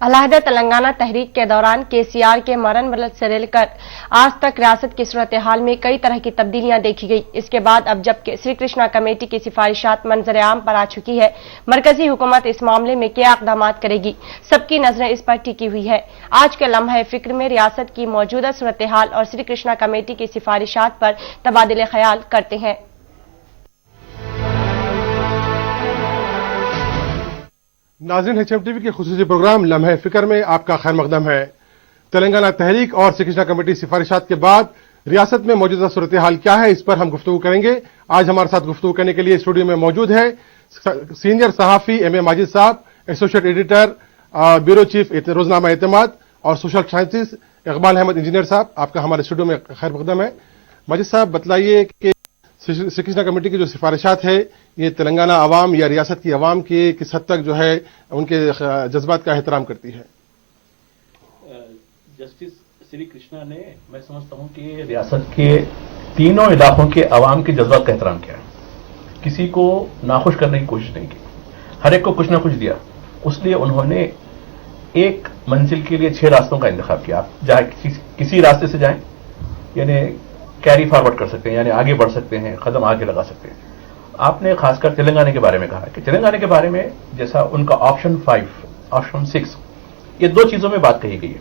अलहदा तेलंगाना तहरीक के दौरान केसीआर के मरण वलद से लेकर आज तक रियासत की सूरत हाल में कई तरह की तब्दीलियां देखी गई। इसके बाद अब जब श्री कृष्णा कमेटी की सिफारिशात मंजर आम पर आ चुकी है, मरकजी हुकूमत इस मामले में क्या इकदाम करेगी, सबकी नजरें इस पर टिकी हुई है। आज के लम्हे फिक्र में रियासत की मौजूदा सूरत हाल और श्री कृष्णा कमेटी की सिफारिशात पर तबादले ख्याल करते हैं। नाज़रीन, HMTV के खुसूसी प्रोग्राम लम्हे फिक्र में आपका खैर मकदम है। तेलंगाना तहरीक और श्री कृष्णा कमेटी सिफारिशात के बाद रियासत में मौजूदा सूरत हाल क्या है, इस पर हम गुफ्तगू करेंगे। आज हमारे साथ गुफ्तगू करने के लिए स्टूडियो में मौजूद है सीनियर सहाफ़ी M.A. Majid sahab, associate editor bureau chief Roznama Etemaad और social sciences Iqbal Ahmed engineer sahab, आपका हमारे स्टूडियो में खैर मकदम है। माजिद साहब, बतलाइए कि श्री कृष्णा कमेटी की जो सिफारिशात है, ये तेलंगाना अवाम या रियासत की अवाम के किस हद तक जो है उनके जज्बात का एहतराम करती है? जस्टिस श्री कृष्णा ने, मैं समझता हूं कि रियासत के तीनों इलाकों के अवाम के जज्बात का एहतराम किया। किसी को नाखुश करने की कोशिश नहीं की, हर एक को कुछ ना कुछ दिया। उसलिए उन्होंने एक मंजिल के लिए 6 रास्तों का इंतखाब किया। आप जहां किसी रास्ते से जाएं, यानी कैरी फॉरवर्ड कर सकते हैं, यानी आगे बढ़ सकते हैं, कदम आगे लगा सकते हैं। आपने खासकर तेलंगाना के बारे में कहा कि तेलंगाना के बारे में जैसा उनका ऑप्शन 5, ऑप्शन 6, ये 2 चीजों में बात कही गई है।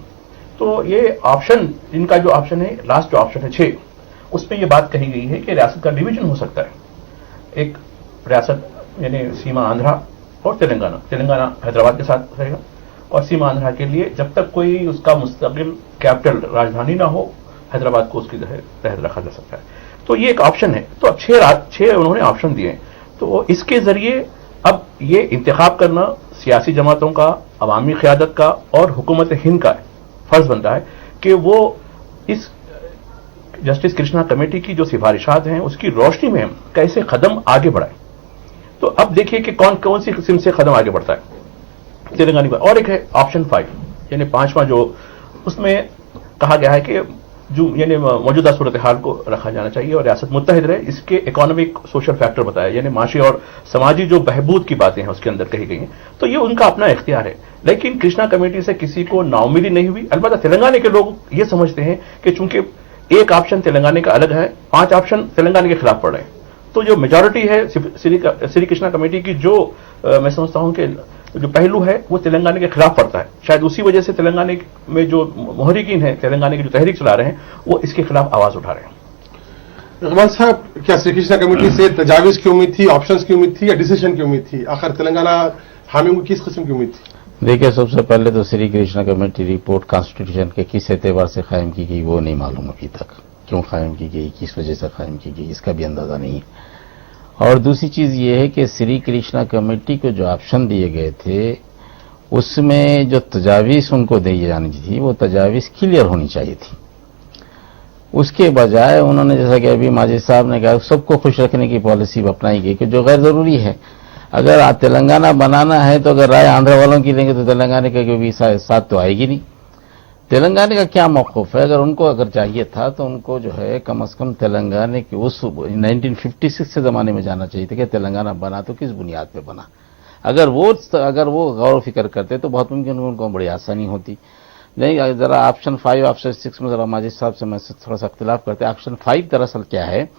तो ये ऑप्शन, इनका जो ऑप्शन है, लास्ट जो ऑप्शन है 6, उसमें ये बात कही गई है कि रियासत का डिवीजन हो सकता है। एक रियासत यानी सीमा आंध्रा और तेलंगाना हैदराबाद के साथ रहेगा, और सीमा आंध्रा के लिए जब तक कोई उसका मुस्तकिल कैपिटल राजधानी ना हो, हैदराबाद को उसकी तहत रखा जा सकता है। तो ये एक ऑप्शन है। तो अब 6 उन्होंने ऑप्शन दिए। तो इसके जरिए अब ये इंतखाब करना सियासी जमातों का, अवामी क़यादत का और हुकूमत हिंद का फर्ज बनता है कि वो इस जस्टिस कृष्णा कमेटी की जो सिफारिशात हैं उसकी रोशनी में कैसे कदम आगे बढ़ाए। तो अब देखिए कि कौन कौन सी किस्म से कदम आगे बढ़ता है तेलंगाना का। और एक है ऑप्शन 5, यानी 5वां, जो उसमें कहा गया है कि जो यानी मौजूदा सूरत हाल को रखा जाना चाहिए और रियासत मुत्तहिद रहे। इसके इकोनॉमिक सोशल फैक्टर बताया, यानी माशी और समाजी जो बहबूद की बातें हैं उसके अंदर कही गई हैं। तो ये उनका अपना इख्तियार है। लेकिन कृष्णा कमेटी से किसी को नाउमीदी नहीं हुई। अलबत्ता तेलंगाना के लोग ये समझते हैं कि चूंकि एक ऑप्शन तेलंगाना का अलग है, 5 ऑप्शन तेलंगाना के खिलाफ पड़ रहे हैं। तो जो मेजॉरिटी है श्री कृष्णा कमेटी की, जो मैं समझता हूं कि जो पहलू है वो तेलंगाना के खिलाफ पड़ता है। शायद उसी वजह से तेलंगाना में जो मुहर्रिकीन है, तेलंगाना की जो तहरीक चला रहे हैं, वो इसके खिलाफ आवाज उठा रहे हैं। इकबाल साहब, क्या श्री कृष्णा कमेटी से तजावीज की उम्मीद थी, ऑप्शंस की उम्मीद थी या डिसीजन की उम्मीद थी? आखिर तेलंगाना हामी को किस किस्म की उम्मीद थी? देखिए, सबसे पहले तो Shri Krishna committee report constitution के किस एतबार से कायम की गई वो नहीं मालूम अभी तक। क्यों कायम की गई, किस वजह से कायम की गई, इसका भी अंदाजा नहीं है। और दूसरी चीज ये है कि श्री कृष्णा कमेटी को जो ऑप्शन दिए गए थे उसमें जो तजावीज उनको दी जानी थी वो तजावीज क्लियर होनी चाहिए थी। उसके बजाय उन्होंने, जैसा कि अभी माजिद साहब ने कहा, सबको खुश रखने की पॉलिसी अपनाई गई कि जो गैर जरूरी है। अगर तेलंगाना बनाना है तो अगर राय आंध्र वालों की लेंगे तो तेलंगाना का भी साथ तो आएगी नहीं। तेलंगाना का क्या मौक़िफ़ है? अगर उनको चाहिए था तो उनको जो है कम से कम तेलंगाना की उस 1956 के ज़माने में जाना चाहिए था कि तेलंगाना बना तो किस बुनियाद पे बना। अगर वो गौर फिक्र करते तो बहुत मुमकिन उनको बड़ी आसानी होती। नहीं, जरा ऑप्शन 5 ऑप्शन 6 में जरा माजिद साहब से मैं थोड़ा सा इख्तिलाफ करते हैं। ऑप्शन 5 दरअसल क्या है,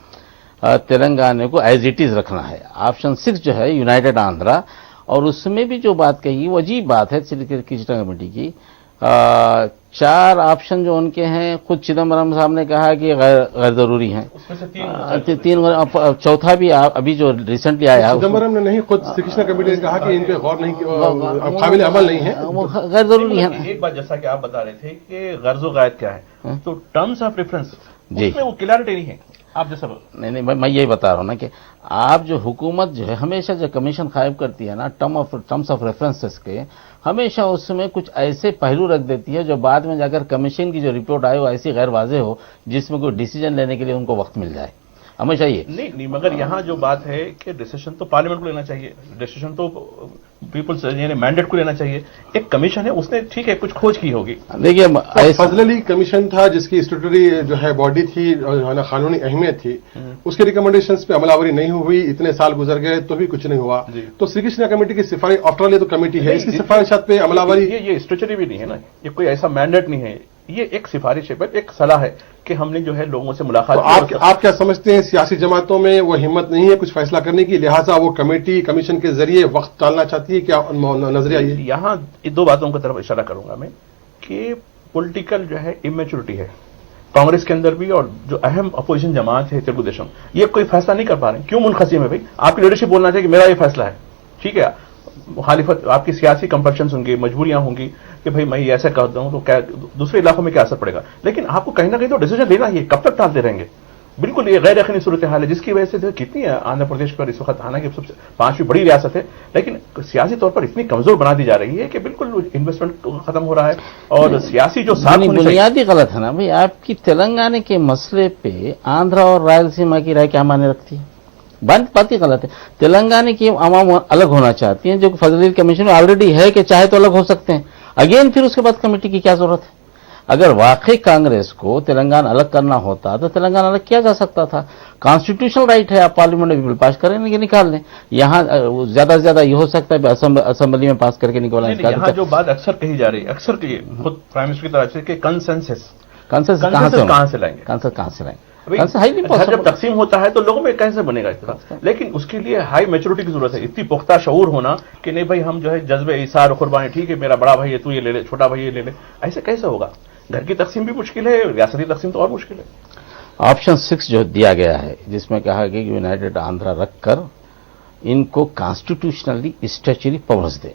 तेलंगाना को एज इट इज रखना है। ऑप्शन 6 जो है यूनाइटेड आंध्रा, और उसमें भी जो बात कही वो अजीब बात है श्री कृष्णा कमेटी की। 4 ऑप्शन जो उनके हैं, खुद चिदम्बरम साहब ने कहा कि गैर जरूरी हैं। उसमें से 3 चौथा भी अभी जो रिसेंटली आया, चिदम्बरम ने नहीं, खुद श्री कृष्णा कमेटी ने कहा कि इन पे गौर नहीं, काबिल अमल नहीं है, वो गैर जरूरी है। एक बात जैसा कि आप बता रहे थे कि गर्ज़ो गायद क्या है, तो टर्म्स ऑफ रेफरेंस जी उसमें वो क्लैरिटी नहीं है। आप जैसा नहीं, मैं यही बता रहा हूं ना कि आप जो हुकूमत जो है हमेशा जो कमीशन कायम करती है ना टर्म्स ऑफ रेफरेंसेस के, हमेशा उसमें कुछ ऐसे पहलू रख देती है जो बाद में जाकर कमीशन की जो रिपोर्ट आए वो ऐसी गैर वाज़ेह हो जिसमें कोई डिसीजन लेने के लिए उनको वक्त मिल जाए। हमेशा ये नहीं, मगर यहाँ जो बात है कि डिसीजन तो पार्लियामेंट को लेना चाहिए, डिसीजन तो पीपल्स यानी मैंडेट को लेना चाहिए। एक कमीशन है, उसने ठीक है कुछ खोज की होगी। देखिए फजल अली कमीशन था जिसकी स्टैट्यूटरी जो है बॉडी थी और कानूनी अहमियत थी, उसके रिकमेंडेशंस पे अमलावरी नहीं हुई, इतने साल गुजर गए तो भी कुछ नहीं हुआ। तो श्री कृष्णा कमेटी की सिफारिश, आफ्टर ऑल ये तो कमेटी है, इसकी सिफारिशात पे अमलावरी, ये स्ट्रेचरी भी नहीं है ना, ये कोई ऐसा मैंडेट नहीं है, ये एक सिफारिश है, एक सलाह है कि हमने जो है लोगों से मुलाकात तो आप क्या समझते हैं सियासी जमातों में वो हिम्मत नहीं है कुछ फैसला करने की, लिहाजा वो कमेटी कमीशन के जरिए वक्त टालना चाहती है, क्या नजरिया ये? यहाँ दो बातों की तरफ इशारा करूंगा मैं कि पॉलिटिकल जो है इमेच्योरिटी है कांग्रेस के अंदर भी, और जो अहम अपोजिशन जमात है तेलुगु देशम, ये कोई फैसला नहीं कर पा रहे। क्यों मुनखसिम है भाई? आपकी लीडरशिप बोलना चाहिए कि मेरा ये फैसला है, ठीक है, मुखालिफत आपकी सियासी कंपल्शंस होंगी, मजबूरियां होंगी कि भाई मैं ऐसा कहता हूं तो क्या दूसरे इलाकों में क्या असर पड़ेगा, लेकिन आपको कहीं ना कहीं तो डिसीजन लेना ही है। कब तक टालते रहेंगे? बिल्कुल ये गैर यकीनी सूरत हाल है जिसकी वजह से कितनी है आंध्र प्रदेश पर इस वक्त, हालांकि सबसे 5वीं बड़ी रियासत है, लेकिन सियासी तौर पर इतनी कमजोर बना दी जा रही है कि बिल्कुल इन्वेस्टमेंट खत्म हो रहा है और सियासी जो बुनियादी गलत है ना भाई। आपकी तेलंगाना के मसले पे आंध्र और रायलसीमा की राय क्या मायने रखती है? बात ही गलत है। तेलंगाना की आवाम अलग होना चाहती है, जो फजल कमीशन ऑलरेडी है कि चाहे तो अलग हो सकते हैं। अगेन फिर उसके बाद कमेटी की क्या जरूरत है? अगर वाकई कांग्रेस को तेलंगाना अलग करना होता तो तेलंगाना अलग किया जा सकता था। कॉन्स्टिट्यूशनल राइट है, आप पार्लियामेंट में बिल पास करें कि निकाल लें। यहाँ ज्यादा से ज्यादा ये हो सकता है असेंबली में पास करके निकाला। यहाँ जो बात अक्सर कही जा रही है, अक्सर की खुद प्राइम मिनिस्टर की तरफ से कि कंसेंसस कहां से लाएंगे, कंसेंसस कहां से लाएंगे? जब तकसीम होता है तो लोगों में कैसे बनेगा इसका? लेकिन उसके लिए हाई मैच्योरिटी की जरूरत है, इतनी पुख्ता शऊर होना कि नहीं भाई हम जो है जज्बे इसार कुर्बानी, ठीक है मेरा बड़ा भाई है तू ये ले ले, छोटा भाई ये ले ले, ऐसे कैसे होगा? घर की तकसीम भी मुश्किल है, रियासती तकसीम तो और मुश्किल है। ऑप्शन 6 जो दिया गया है जिसमें कहा गया कि यूनाइटेड आंध्रा रखकर इनको कॉन्स्टिट्यूशनली स्टैच्यूटरी पावर्स दे।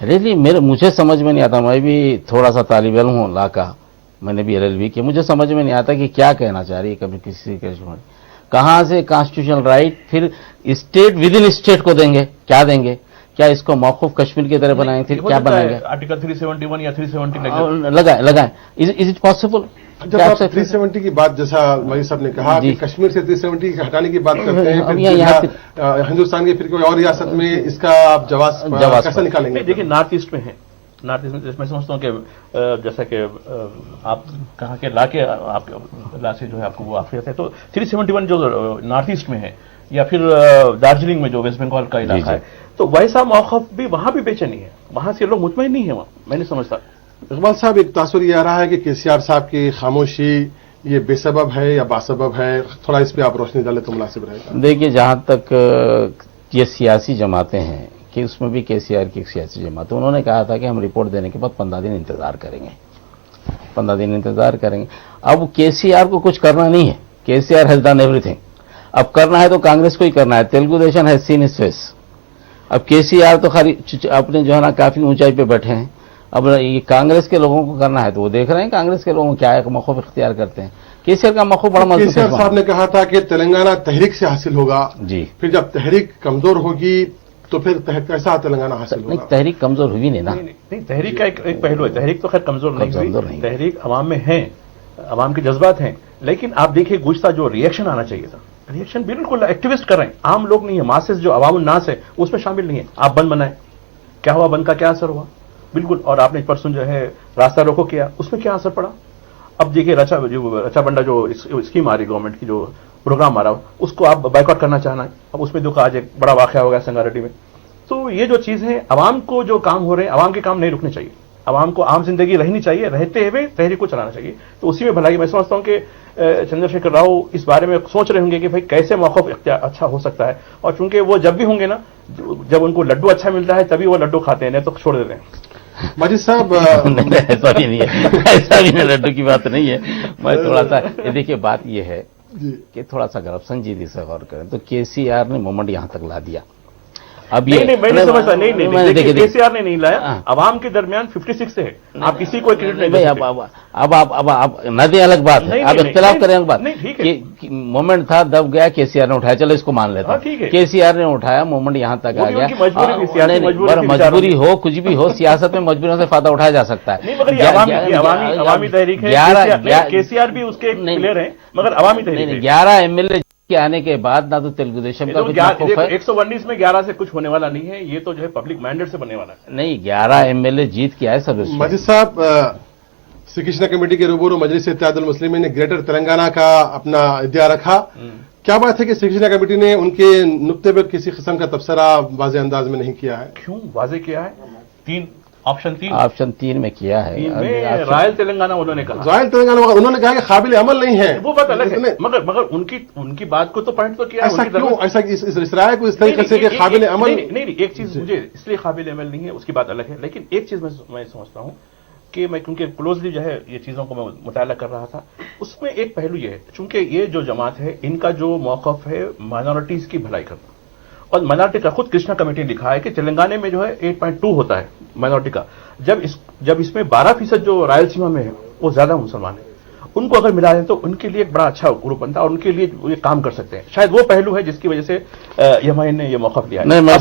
रियली मुझे समझ में नहीं आता, मैं भी थोड़ा सा तालिब इल्म हूं ला का, मैंने भी LLB की, मुझे समझ में नहीं आता कि क्या कहना चाह रही है कभी किसी के, कहां से कॉन्स्टिट्यूशनल राइट फिर स्टेट विद इन स्टेट को देंगे? क्या देंगे? क्या इसको मौकूफ कश्मीर की तरह बनाएंगे? क्या बनाएंगे? आर्टिकल 371 या 370 लगाए। Is it possible? जब आप 370 की बात, जैसा मई साहब ने कहा कि कश्मीर से 370 हटाने की बात करते हैं, फिर हिंदुस्तान की फिर कोई और रियासत में इसका आप जवाब कैसे निकालेंगे? देखिए नॉर्थ ईस्ट में है, नॉर्थ ईस्ट में मैं समझता हूँ कि जैसा कि आप कहा कि ला से जो है आपको वो आफियत है, तो 371 जो नॉर्थ ईस्ट में है या फिर दार्जिलिंग में जो वेस्ट बंगाल का इलाका है, तो वैसा मौक़िफ़ भी वहां भी बेचैनी है, वहां से लोग मुतमईन नहीं है वहां। मैं नहीं समझता। इकबाल साहब, एक तासुर ये आ रहा है कि KCR साहब की खामोशी ये बेसबब है या बासबब है, थोड़ा इस पर आप रोशनी डालें तो मुनासिब रहेगा। देखिए जहां तक ये सियासी जमातें हैं कि उसमें भी KCR की एक सियासी जमात, उन्होंने कहा था कि हम रिपोर्ट देने के बाद 15 दिन इंतजार करेंगे, 15 दिन इंतजार करेंगे। अब KCR को कुछ करना नहीं है, KCR हैज डन एवरीथिंग। अब करना है तो कांग्रेस को ही करना है। Telugu Desam has seen its face. अब KCR तो खाली अपने जो है ना काफी ऊंचाई पे बैठे हैं। अब ये कांग्रेस के लोगों को करना है तो वो देख रहे हैं कांग्रेस के लोगों क्या मौक़िफ़ इख्तियार करते हैं। KCR का मौक़िफ़ बड़ा मजबूत है। KCR साहब ने कहा था कि तेलंगाना तहरीक से हासिल होगा जी, फिर जब तहरीक कमजोर होगी तो फिर कैसा तेलंगाना हासिल होगा? नहीं, तहरीक कमजोर हुई नहीं ना। नहीं, तहरीक का एक पहलू है, तहरीक तो खैर कमजोर नहीं, तहरीक अवाम में है, अवाम के जज्बात हैं, लेकिन आप देखिए गुज़श्ता जो रिएक्शन आना चाहिए था, रिएक्शन बिल्कुल एक्टिविस्ट कर रहे हैं, आम लोग नहीं है, मासेस जो अवामुल नास है उसमें शामिल नहीं है। आप बंद बनाए, क्या हुआ? बंद का क्या असर हुआ? बिल्कुल। और आपने परसों जो है रास्ता रोको किया, उसमें क्या असर पड़ा? अब देखिए रचा बंडा जो स्कीम आ रही गवर्नमेंट की, जो प्रोग्राम आ रहा है, उसको आप बाइकआउट करना चाहना है। अब उसमें देखो आज एक बड़ा वाकया हो गया संगारेड्डी में। तो ये जो चीज है, अवाम को जो काम हो रहे हैं, अवाम के काम नहीं रुकने चाहिए, अवाम को आम जिंदगी रहनी चाहिए, रहते हुए तहरीक को चलाना चाहिए। तो उसी में भलाई मैं समझता हूं कि चंद्रशेखर राव इस बारे में सोच रहे होंगे कि भाई कैसे मौक़िफ़ अच्छा हो सकता है। और चूंकि वो जब भी होंगे ना, जब उनको लड्डू अच्छा मिलता है तभी वो लड्डू खाते हैं, नहीं तो छोड़ देते हैं। माजिद साहब ऐसा भी नहीं है, ऐसा भी नहीं, लड्डू की बात नहीं है। मैं थोड़ा सा देखिए बात यह है कि थोड़ा सा अगर आप संजीदगी से गौर करें तो KCR ने मोमेंट यहां तक ला दिया। अब ये नहीं मैं नहीं समझता, नहीं देखिए केसीआर ने नहीं लाया, अवाम के दरमियान 56 से है, आप किसी को क्रेडिट नहीं दे सकते। अब आप नदी अलग बात है, आप इख्तिलाफ करें अलग बात, मोमेंट था दब गया, केसीआर ने उठाया, चलो इसको मान लेता हूं, केसीआर ने उठाया, मोमेंट यहां तक आ गया, मजबूरी हो कुछ भी हो, सियासत में मजबूरियों से फायदा उठाया जा सकता है। अवामी तहरीक है, केसीआर भी उसके प्लेयर है, मगर अवामी तहरीक है। 11 एमएलए के आने के बाद ना तो तेलुगु देशम का 119 में 11 से कुछ होने वाला नहीं है, ये तो जो है पब्लिक मैंडेट से बनने वाला है। नहीं, 11 एमएलए जीत के आए सब। मजिद साहब, श्री कृष्णा कमेटी के रूबरू मजलिस इत्तेहादुल मुस्लिमीन ने ग्रेटर तेलंगाना का अपना इद्या रखा। क्या बात है कि श्री कृष्णा कमेटी ने उनके नुक्ते पर किसी किस्म का तबसरा वाज़े अंदाज में नहीं किया है? क्यों वाज़े किया है? ऑप्शन 3 में किया है। रॉयल तेलंगाना उन्होंने कहा, रॉयल तेलंगाना उन्होंने कहा कि काबिल अमल नहीं है, वो बात अलग है, मगर उनकी बात को तो पॉइंट तो किया। ऐसा क्यों? ऐसा इस राय को इस तरीके से कि काबिल अमल नहीं, एक चीज मुझे इसलिए काबिल अमल नहीं है उसकी बात अलग है, लेकिन एक चीज मैं समझता हूं कि मैं क्योंकि क्लोजली जो है ये चीजों को मैं मुताला कर रहा था, उसमें एक पहलू ये है, चूंकि ये जो जमात है इनका जो मौकफ है माइनॉरिटीज की भलाई करना, और माइनॉरिटी का खुद कृष्णा कमेटी ने लिखा है कि तेलंगाना में जो है 8.2 होता है माइनॉरिटी का, जब इसमें 12% जो रायलसीमा में है वो ज्यादा मुसलमान है, उनको अगर मिला दें तो उनके लिए एक बड़ा अच्छा ग्रुप बनता है और उनके लिए ये काम कर सकते हैं। शायद वो पहलू है जिसकी वजह से एमआईएम ने ये मौकफ लिया है। नहीं, मैं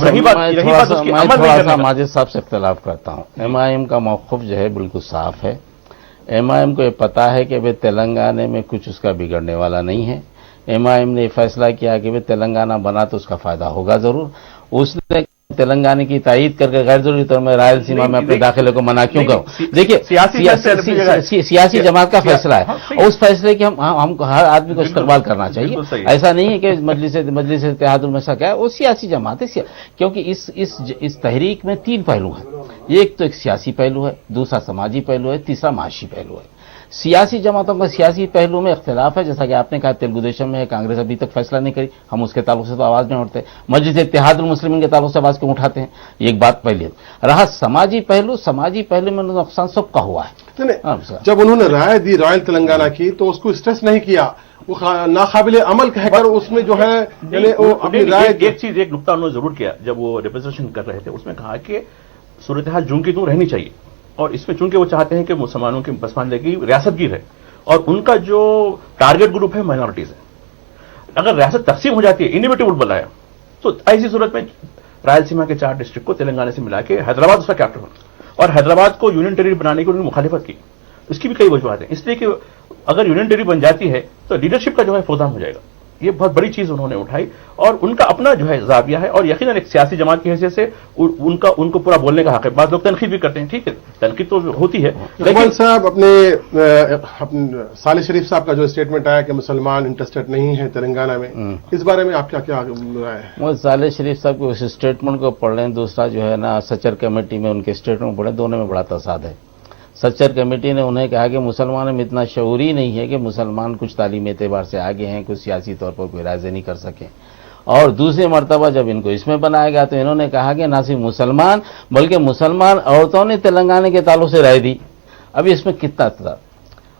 थोड़ा सा माजिद साहब से इख्तिलाफ करता हूँ। एमआईएम का मौकफ जो है बिल्कुल साफ है। एमआईएम को ये पता है कि भाई तेलंगाना में कुछ उसका बिगड़ने वाला नहीं है। एमआईएम ने फैसला किया कि भाई तेलंगाना बना तो उसका फायदा होगा जरूर। उसने तेलंगाना की तायीद करके गैर जरूरी तौर में रायलसीमा में अपने दाखिले को मना क्यों करूं? देखिए, सियासी जमात का फैसला है और उस फैसले की हम हर आदमी को इस्तकबाल करना चाहिए। ऐसा नहीं है कि मजलिस इत्तेहादुल मुस्लिमीन क्या है, वो सियासी जमात है, क्योंकि इस तहरीक में 3 पहलू हैं। एक तो एक सियासी पहलू है, दूसरा समाजी पहलू है, तीसरा माशी पहलू है। सियासी जमातों का सियासी पहलू में इख्तिलाफ है, जैसा कि आपने कहा तेलुगु देशम में है, कांग्रेस अभी तक फैसला नहीं करी, हम उसके ताल्लुक से तो आवाज नहीं उठते, मजलिस इत्तेहादुल मुस्लिमीन के ताल्लुक से आवाज क्यों उठाते हैं? एक बात पहले रहा समाजी पहलू में नुकसान सबका हुआ है। जब उन्होंने राय दी रॉयल तेलंगाना की तो उसको स्ट्रेस नहीं किया, वो नाकाबिल अमल कहकर उसमें जो है वो अपनी राय। एक नुकता उन्होंने जरूर किया जब वो रिप्रेजेंटेशन कर रहे थे, उसमें कहा कि सूरत हाल जून की तो रहनी चाहिए, और इसमें चूंकि वो चाहते हैं कि मुसलमानों की पसमानदगी की रियासतगीर है और उनका जो टारगेट ग्रुप है माइनॉरिटीज है, अगर रियासत तकसीम हो जाती है, इनिविटेबल बनाया, तो ऐसी सूरत में रायलसीमा के 4 डिस्ट्रिक्ट को तेलंगाना से मिला के हैदराबाद उसका कैपिटल बना और हैदराबाद को यूनियन टेरिटरी बनाने की उन्होंने मुखालिफत की। इसकी भी कई वजूहत हैं, इसलिए कि अगर यूनियन टेरिटरी बन जाती है तो लीडरशिप का जो है फौदान हो जाएगा। ये बहुत बड़ी चीज उन्होंने उठाई और उनका अपना जो है जाविया है, और यकीनन एक सियासी जमात की हैसियत से उनको पूरा बोलने का हक है। बाद लोग तनकीद भी करते हैं, ठीक है, तनकीद तो होती है, लेकिन साहब अपने साले शरीफ साहब का जो स्टेटमेंट आया कि मुसलमान इंटरेस्टेड नहीं है तेलंगाना में, इस बारे में आपका क्या राय है? वो साले शरीफ साहब के उस स्टेटमेंट को पढ़ रहे हैं, दूसरा जो है ना सचर कमेटी में उनके स्टेटमेंट पढ़े, दोनों में बड़ा तसाद है। सच्चर कमेटी ने उन्हें कहा कि मुसलमानों में इतना शऊरी नहीं है कि मुसलमान कुछ तालीमी एतबार से आगे हैं, कुछ सियासी तौर पर कोई राय नहीं कर सके। और दूसरी मरतबा जब इनको इसमें बनाया गया तो इन्होंने कहा कि ना सिर्फ मुसलमान बल्कि मुसलमान औरतों ने तेलंगाना के ताल्लुक से राय दी। अब इसमें कितना था?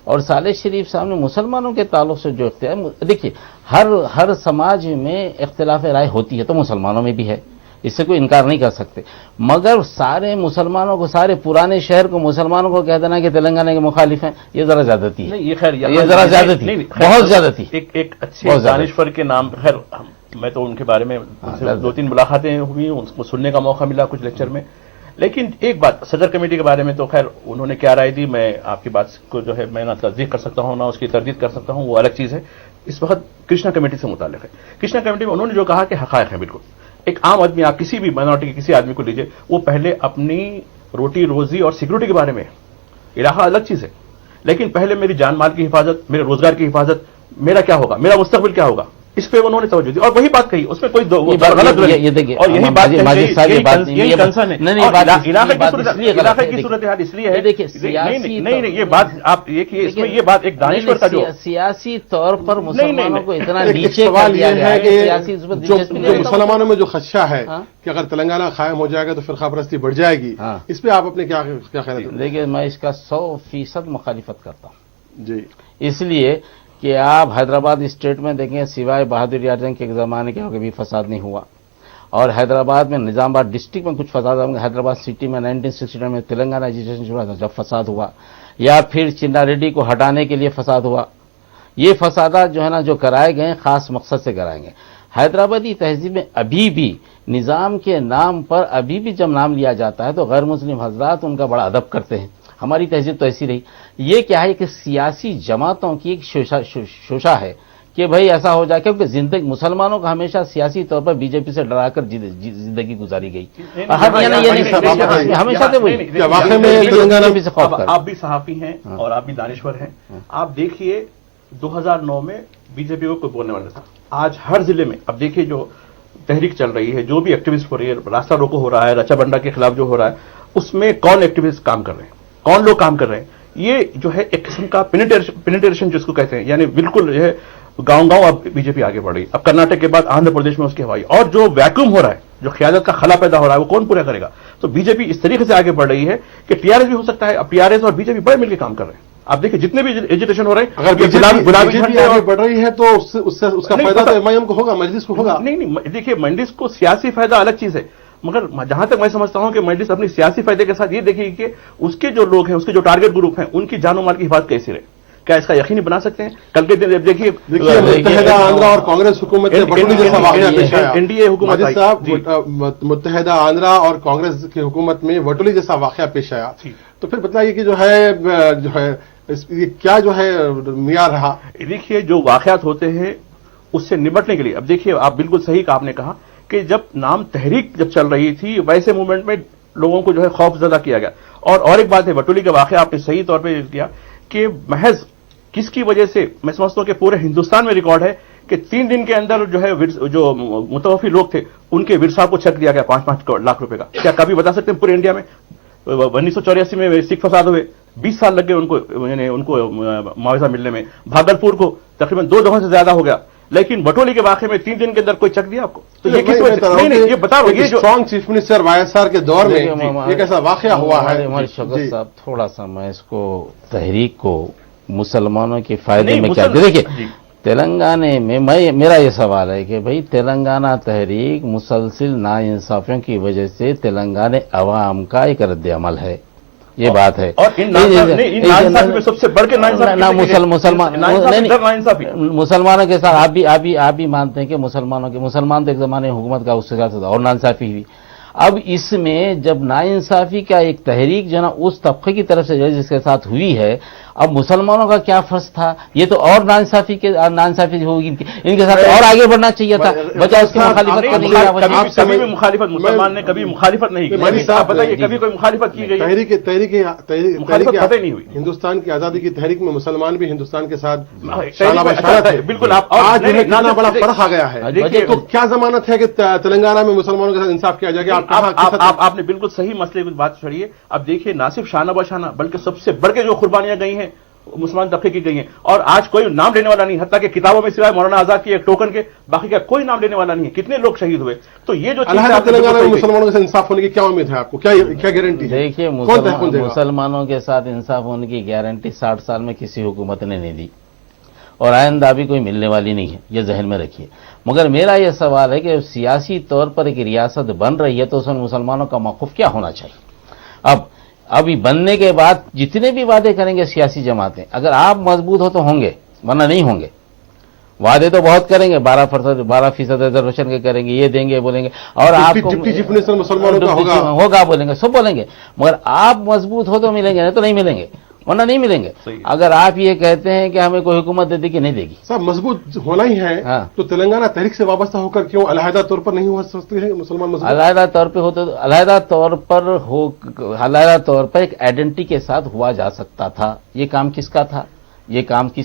और साले शरीफ साहब ने मुसलमानों के ताल्लुक से जो इख्तियार, देखिए हर समाज में इख्तिलाफ राय होती है, तो मुसलमानों में भी है, इससे कोई इनकार नहीं कर सकते, मगर सारे मुसलमानों को, सारे पुराने शहर को मुसलमानों को कह देना कि तेलंगाना के मुखालिफ हैं, ये जरा ज्यादती है। ये खैर ये जरा ज्यादती, बहुत ज्यादती। एक अच्छे दानिश्वर के नाम, खैर मैं तो उनके बारे में 2-3 मुलाकातें हुई, उनको सुनने का मौका मिला कुछ लेक्चर में, लेकिन एक बात सदर कमेटी के बारे में तो खैर उन्होंने क्या राय दी, मैं आपकी बात को जो है मैं ना तस्दीक कर सकता हूं ना उसकी तरदीद कर सकता हूं, वो अलग चीज है। इस वक्त कृष्णा कमेटी से मुताल्लिक है। कृष्णा कमेटी में उन्होंने जो कहा कि हकायक है, बिल्कुल एक आम आदमी, आप किसी भी माइनॉरिटी के किसी आदमी को लीजिए, वो पहले अपनी रोटी रोजी और सिक्योरिटी के बारे में, इलाका अलग चीज है, लेकिन पहले मेरी जान माल की हिफाजत, मेरे रोजगार की हिफाजत, मेरा क्या होगा, मेरा मुस्तकबिल क्या होगा, इस पे उन्होंने तवज्जो दी और वही बात कही, उसमें कोई गलत नहीं। और यही बात यही कंसर्न है। इलाके की सूरत हाल इसलिए है, नहीं ये बात आप देखिए, इसमें ये बात एक दानिश्वर का जो सियासी तौर पर मुसलमानों को इतना नीचे सवाल यह है कि जो मुसलमानों में जो खदशा है कि अगर तेलंगाना कायम हो जाएगा तो फिरका परस्ती बढ़ जाएगी, इस पे आप अपने क्या ख्याल है? देखिए मैं इसका 100% मुखालिफत करता हूँ जी, इसलिए कि आप हैदराबाद स्टेट में देखें, सिवाय बहादुर यार जंग के जमाने के कभी फसाद नहीं हुआ, اور حیدرآباد میں نظام آباد ڈسٹرکٹ میں کچھ فساد ہوں گے. حیدرآباد سٹی میں 1969 میں تلنگانہ ایجوکیشن شروع ہوا جب فساد ہوا, یا پھر چنا ریڈی کو ہٹانے کے لیے فساد ہوا. یہ فسادات جو ہے نا جو کرائے گئے خاص مقصد سے کرائیں گے. حیدرآبادی تہذیب میں ابھی بھی نظام کے نام پر ابھی بھی جب نام لیا جاتا ہے تو غیر مسلم حضرات ان کا بڑا ادب کرتے ہیں. ہماری تہذیب تو ایسی رہی. یہ کیا ہے کہ سیاسی جماعتوں کی ایک شوشہ ہے کہ بھائی ایسا ہو جائے, کیونکہ زندگی مسلمانوں کا ہمیشہ سیاسی طور پر بی جے پی سے ڈرا کر زندگی گزاری گئی. ہمیشہ آپ بھی صحافی ہیں اور آپ بھی دانشور ہیں. آپ دیکھیے 2009 میں بی جے پی کو کوئی بولنے والا تھا. آج ہر ضلع میں اب دیکھیے جو تحریک چل رہی ہے, جو بھی ایکٹیوسٹ ہو رہی ہے, راستہ روکو ہو رہا ہے, رچا بنڈا کے خلاف جو ہو رہا ہے, اس میں کون ایکٹیوسٹ کام کر رہے ہیں, کون لوگ کام کر رہے ہیں. یہ جو ہے ایک قسم کا پینیٹریشن جس کو کہتے ہیں, یعنی بالکل جو ہے گاؤں گاؤں اب بی جے پی آگے بڑھ رہی. اب کرناٹک کے بعد آندھر پردیش میں اس کی ہوائی, اور جو ویکیوم ہو رہا ہے, جو قیادت کا خلا پیدا ہو رہا ہے, وہ کون پورا کرے گا. تو بی جے پی اس طریقے سے آگے بڑھ رہی ہے کہ ٹی آر ایس بھی ہو سکتا ہے. اب ٹی آر ایس اور بی جے پی بڑے مل کے کام کر رہے ہیں. آپ دیکھیں جتنے بھی ایجوٹیشن ہو رہے ہیں, اگر بی جے پی آگے بڑھ رہی ہے تو اس کا فائدہ تو ایم آئی ایم کو ہوگا, مجلس کو ہوگا. نہیں, دیکھیے مجلس کو سیاسی فائدہ الگ چیز ہے, مگر جہاں تک میں سمجھتا ہوں کہ مجلس اپنی سیاسی فائدے کے ساتھ یہ دیکھے گی کہ اس کے جو لوگ ہیں, اس کے جو ٹارگٹ گروپ ہیں, ان کی جان و مال کی حفاظت کیسے رہے. کیا اس کا یقینی بنا سکتے ہیں؟ کل کے دن دیکھیے متحدہ آندھرا اور کانگریس حکومت میں وٹولی جیسا واقعہ پیش آیا. این ڈی اے حکومت صاحب, متحدہ آندھرا اور کانگریس کی حکومت میں وٹولی جیسا واقعہ پیش آیا, تو پھر بتائیے کہ جو ہے کیا جو ہے معیار رہا. دیکھیے جو واقعات ہوتے ہیں اس سے نمٹنے کے لیے, اب دیکھیے آپ بالکل صحیح آپ نے کہا کہ جب نام تحریک جب چل رہی تھی ویسے موومنٹ میں لوگوں کو جو ہے خوف زدہ کیا گیا. اور ایک بات ہے, وٹولی کا واقعہ آپ نے صحیح طور پہ کیا کہ محض کس کی وجہ سے, میں سمجھتا ہوں کہ پورے ہندوستان میں ریکارڈ ہے کہ 3 دن کے اندر جو ہے جو متوفی لوگ تھے ان کے ورثہ کو چیک دیا گیا 5-5 لاکھ روپے کا. کیا کبھی بتا سکتے ہیں پورے انڈیا میں 1984 میں سکھ فساد ہوئے, 20 سال لگ گئے ان کو معاوضہ ملنے میں. بھاگلپور کو تقریباً 2 دفعہ سے زیادہ ہو گیا, لیکن وٹولی کے واقعے میں 3 دن کے اندر کوئی چیک دیا آپ کو. تو یہ کس وجہ سے؟ نہیں, یہ بتا رہا ہوں, یہ جو strong chief minister Y S R کے دور میں ایک ایسا واقعہ ہوا ہے. ہمارے شوکت صاحب تھوڑا سا میں اس کو تحریک کو مسلمانوں کے فائدے میں کیا دیکھیے, تلنگانہ میں میرا یہ سوال ہے کہ بھئی تلنگانہ تحریک مسلسل ناانصافیوں کی وجہ سے تلنگانہ عوام کا ایک رد عمل ہے. یہ بات ہے. اور ان ناانصافی میں سب سے بڑھ کے مسلمانوں کے ساتھ آپ بھی مانتے ہیں کہ مسلمان تو ایک زمانے حکومت کا اس کے ساتھ اور ناانصافی ہوئی. اب اس میں جب ناانصافی کا ایک تحریک جو ہے نا اس طبقے کی طرف سے جو ہے جس کے ساتھ ہوئی ہے, اب مسلمانوں کا کیا فرض تھا؟ یہ تو اور ناانصافی ہوگی, ان کے ساتھ اور آگے بڑھنا چاہیے تھا, بجائے اس کی مخالفت کرنے کی. کبھی بھی مخالفت مسلمان نے کبھی مخالفت نہیں کی. بتائیے کبھی کوئی مخالفت کی گئی؟ تحریک نہیں ہوئی. ہندوستان کی آزادی کی تحریک میں مسلمان بھی ہندوستان کے ساتھ بالکل. آج اتنا بڑا فرق آ گیا ہے, تو کیا ضمانت ہے کہ تلنگانہ میں مسلمانوں کے ساتھ انصاف کیا جائے گا؟ آپ نے بالکل صحیح مسئلے کی بات چھڑی ہے. اب دیکھیے نہ صرف شانہ بشانہ بلکہ سب سے بڑھ کے جو قربانیاں گئی ہیں مسلمان طبقے کی گئی ہیں, اور آج کوئی نام لینے والا نہیں, حتیٰ کہ کتابوں میں سوائے مولانا آزاد کی ایک ٹوکن کے باقی کا کوئی نام لینے والا نہیں ہے. کتنے لوگ شہید ہوئے. تو یہ جو تلنگانہ میں مسلمانوں کے ساتھ انصاف ہونے کی کیا امید ہے آپ کو, کیا گارنٹی ہے؟ دیکھیے مسلمانوں کے ساتھ انصاف ہونے کی گارنٹی 60 سال میں کسی حکومت نے نہیں دی, اور آئندہ بھی کوئی ملنے والی نہیں ہے, یہ ذہن میں رکھیے. مگر میرا یہ سوال ہے کہ سیاسی طور پر ایک ریاست بن رہی ہے تو اس میں مسلمانوں کا موقف کیا ہونا چاہیے؟ ابھی بننے کے بعد جتنے بھی وعدے کریں گے سیاسی جماعتیں, اگر آپ مضبوط ہو تو ہوں گے, ورنہ نہیں ہوں گے. وعدے تو بہت کریں گے, 12% ریزرویشن کے کریں گے, یہ دیں گے بولیں گے, اور آپ ڈپٹی چیف منسٹر مسلمانوں کا ہوگا بولیں گے, سب بولیں گے, مگر آپ مضبوط ہو تو ملیں گے, نہیں تو نہیں ملیں گے, ورنہ نہیں ملیں گے. اگر آپ یہ کہتے ہیں کہ ہمیں کوئی حکومت دے دے کہ نہیں دے گی. صاحب مضبوط ہونا ہی ہے تو تلنگانہ تحریک سے وابستہ ہو کر کیوں علیحدہ طور پر نہیں ہو سکتے ہیں مسلمان؟ علیحدہ طور پہ ہوتے علیحدہ طور پر ایک آئیڈینٹی کے ساتھ ہوا جا سکتا تھا. یہ کام کس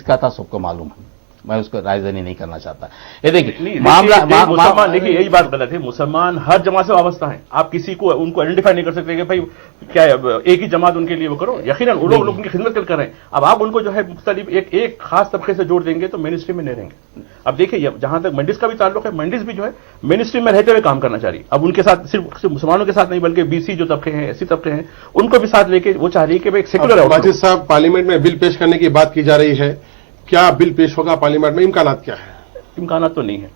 کا تھا سب کو معلوم ہے, میں اس کو رائے دہی نہیں کرنا چاہتا. یہ دیکھیے مسلمان, دیکھیے یہی بات غلط ہے. مسلمان ہر جماعت سے وابستہ ہیں. آپ کسی کو ان کو آئیڈینٹیفائی نہیں کر سکتے کہ بھائی کیا ایک ہی جماعت ان کے لیے وہ کرو. یقیناً وہ لوگ ان کی خدمت کر رہے ہیں. اب آپ ان کو جو ہے مختلف ایک خاص طبقے سے جوڑ دیں گے تو مین اسٹریم میں نہیں رہیں گے. اب دیکھیے جہاں تک منڈیز کا بھی تعلق ہے, منڈیز بھی جو ہے مین اسٹریم میں رہتے ہوئے کام کرنا چاہ رہی ہے. اب ان کے ساتھ صرف مسلمانوں کے ساتھ نہیں بلکہ بی سی جو طبقے ہیں, ایسی طبقے ہیں, ان کو بھی ساتھ لے کے وہ چاہ رہی ہے کہ ایک سیکولر ہے. واجد صاحب, پارلیمنٹ میں بل پیش کرنے کی بات کی جا رہی ہے, کیا بل پیش ہوگا پارلیمنٹ میں؟ امکانات کیا ہے؟ امکانات تو نہیں ہے.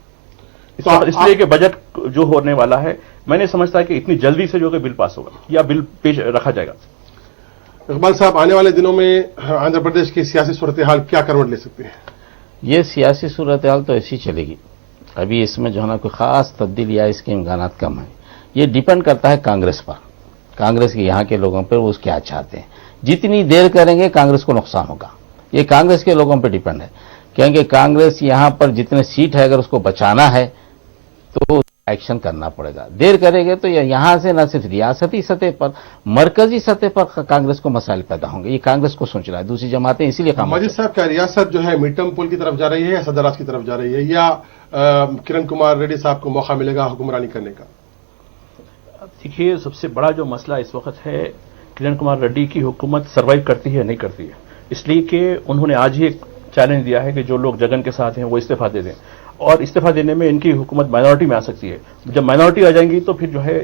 اس لیے کہ بجٹ جو ہونے والا ہے میں نہیں سمجھتا کہ اتنی جلدی سے جو کہ بل پاس ہوگا یا بل پیش رکھا جائے گا. اقبال صاحب، آنے والے دنوں میں آندھرا پردیش کی سیاسی صورتحال کیا کروٹ لے سکتی ہے؟ یہ سیاسی صورتحال تو ایسی چلے گی. ابھی اس میں جو ہے نا کوئی خاص تبدیلی یا اس کے امکانات کم ہیں. یہ ڈیپینڈ کرتا ہے کانگریس پر، کانگریس کے یہاں کے لوگوں پر وہ کیا چاہتے ہیں. جتنی دیر کریں گے کانگریس کو نقصان ہوگا. یہ کانگریس کے لوگوں پہ ڈیپینڈ ہے، کیونکہ کانگریس یہاں پر جتنے سیٹ ہے اگر اس کو بچانا ہے تو ایکشن کرنا پڑے گا. دیر کرے گے تو یہاں سے نہ صرف ریاستی سطح پر، مرکزی سطح پر کانگریس کو مسائل پیدا ہوں گے. یہ کانگریس کو سوچ رہا ہے، دوسری جماعتیں اسی لیے کام. ماجد صاحب، کیا ریاست جو ہے مڈ ٹرم پول کی طرف جا رہی ہے یا صدر راج کی طرف جا رہی ہے، یا کرن کمار ریڈی صاحب کو موقع ملے گا حکمرانی کرنے کا؟ دیکھیے، سب سے بڑا جو مسئلہ اس وقت ہے، کرن کمار ریڈی کی حکومت سروائیو کرتی ہے نہیں کرتی ہے. اس لیے کہ انہوں نے آج ہی ایک چیلنج دیا ہے کہ جو لوگ جگن کے ساتھ ہیں وہ استعفیٰ دے دیں، اور استعفیٰ دینے میں ان کی حکومت مائنورٹی میں آ سکتی ہے. جب مائنورٹی آ جائیں گی تو پھر جو ہے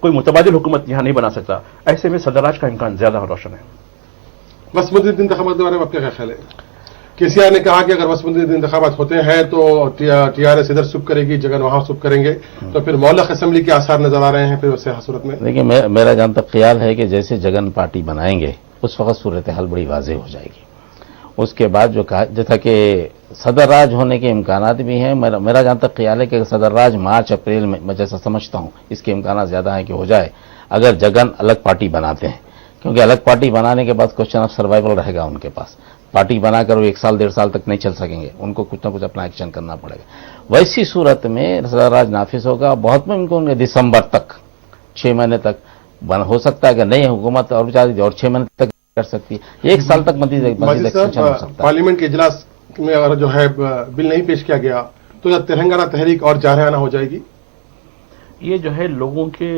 کوئی متبادل حکومت یہاں نہیں بنا سکتا. ایسے میں صدر راج کا امکان زیادہ روشن ہے. وسمتی انتخابات کے بارے میں آپ کا کیا خیال ہے؟ کے سی آر نے کہا کہ اگر وسمتی انتخابات ہوتے ہیں تو ٹی آر ایس ادھر سب کرے گی، جگن وہاں سب کریں گے، تو پھر معلق اسمبلی کے آثار نظر آ رہے ہیں. پھر ویسے صورت میں دیکھیے، میرا جہاں تک خیال ہے کہ جیسے جگن پارٹی بنائیں گے اس وقت صورتحال بڑی واضح ہو جائے گی. اس کے بعد جو کہا جیسا کہ صدر راج ہونے کے امکانات بھی ہیں. میرا جہاں تک خیال ہے کہ صدر راج مارچ اپریل میں جیسا سمجھتا ہوں اس کے امکانات زیادہ ہیں کہ ہو جائے اگر جگن الگ پارٹی بناتے ہیں، کیونکہ الگ پارٹی بنانے کے بعد کوشچن آف سروائیول رہے گا ان کے پاس. پارٹی بنا کر وہ 1 سال 1.5 سال تک نہیں چل سکیں گے، ان کو کچھ نہ کچھ اپنا ایکشن کرنا پڑے گا. ویسی صورت میں صدر راج نافذ ہوگا. بہت ممکن ہے دسمبر تک، 6 مہینے تک ہو سکتا ہے. اگر نہیں حکومت اور 6 مہینے تک کر سکتی ہے، 1 سال تک مزید ایکسٹینشن ہو سکتا ہے. پارلیمنٹ کے اجلاس میں اگر جو ہے بل نہیں پیش کیا گیا تو تلنگانہ تحریک اور جارحانہ ہو جائے گی. یہ جو ہے لوگوں کے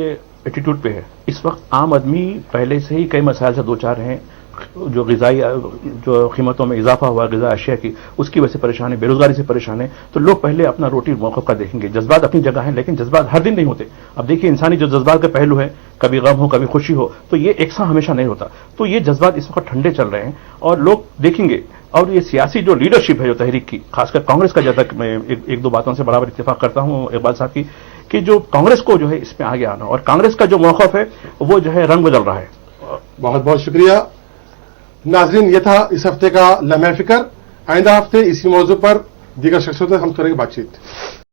ایٹیٹیوڈ پہ ہے. اس وقت عام آدمی پہلے سے ہی کئی مسائل سے دو چار ہیں. جو غذائی جو قیمتوں میں اضافہ ہوا غذا اشیاء کی، اس کی وجہ سے پریشان ہے، بے روزگاری سے پریشان ہے. تو لوگ پہلے اپنا روٹی موقف کا دیکھیں گے. جذبات اپنی جگہ ہیں لیکن جذبات ہر دن نہیں ہوتے. اب دیکھیے، انسانی جو جذبات کا پہلو ہے، کبھی غم ہو کبھی خوشی ہو، تو یہ ایک سا ہمیشہ نہیں ہوتا. تو یہ جذبات اس وقت ٹھنڈے چل رہے ہیں اور لوگ دیکھیں گے. اور یہ سیاسی جو لیڈرشپ ہے جو تحریک کی، خاص کر کانگریس کا، جیسا کہ میں 1-2 باتوں سے برابر اتفاق کرتا ہوں اقبال صاحب کی، کہ جو کانگریس کو جو ہے اس میں آگے آنا اور کانگریس کا جو موقف ہے وہ جو ہے رنگ بدل رہا ہے. بہت بہت شکریہ ناظرین. یہ تھا اس ہفتے کا لمحہ فکر. آئندہ ہفتے اسی موضوع پر دیگر شخصیتوں سے ہم کریں گے بات چیت.